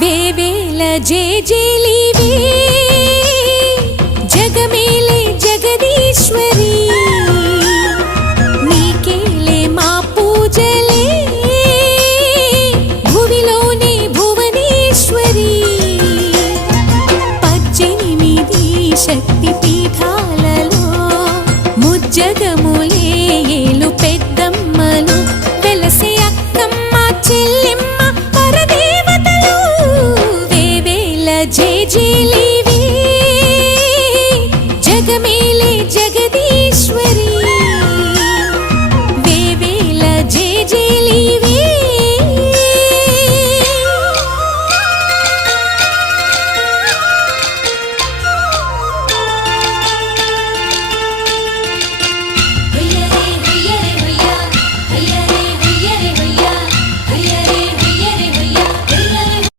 వేవేల జేజేలివి జగమేలే జగదీశ్వరి నీకేలే మా పూజలే భువిలోనే భువనేశ్వరి పద్దెనిమిది శక్తి పీఠాలలో ముజ్జగములే ఏలు జే జీల